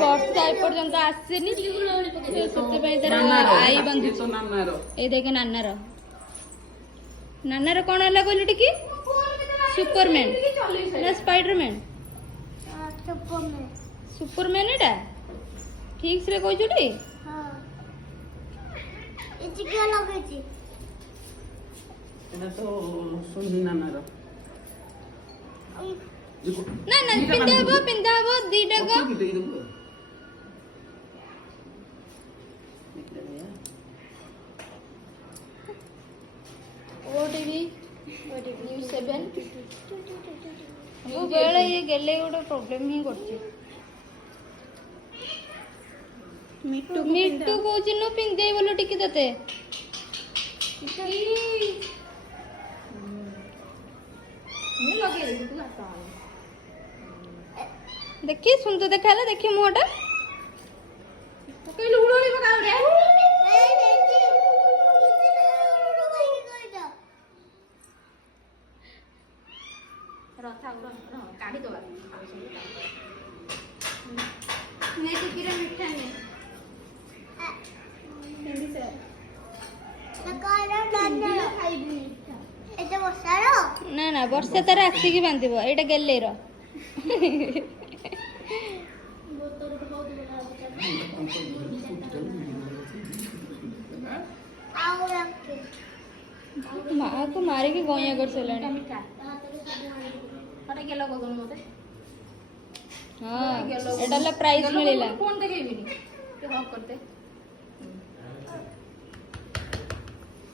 ବର୍ଷା ଏପର୍ଯ୍ୟନ୍ତ ଆସିନି ସେଥିପାଇଁ ତାର ଆଇ ବାନ୍ଧୁଛି। ଏଇ ଦେଖେ ନାନାର କଣ ହେଲା କହିଲୁ ଟିକେ? ସୁପରମ୍ୟାନ ନା ସ୍ପାଇଡରମ୍ୟାନ? ସୁପରମ୍ୟାନ ଏଟା ଠିକ ରେ କହିଛୁ ଟି? ନା ନା ପିନ୍ଧା ହବ ଦିଟା କ ओटीवी न्यूज़ 7 बेले ये गेले गोटे प्रॉब्लम ही करछि। मिट्टू कहछि न पिंदे बोलो टिके तते देखी सुन तो देखा देखी मुहटा ना ना वर्षे तार आसिक बांधब एटा गेले माँ को मारिकी गईया कर सारे। हाँ एटा प्राइज मिलला।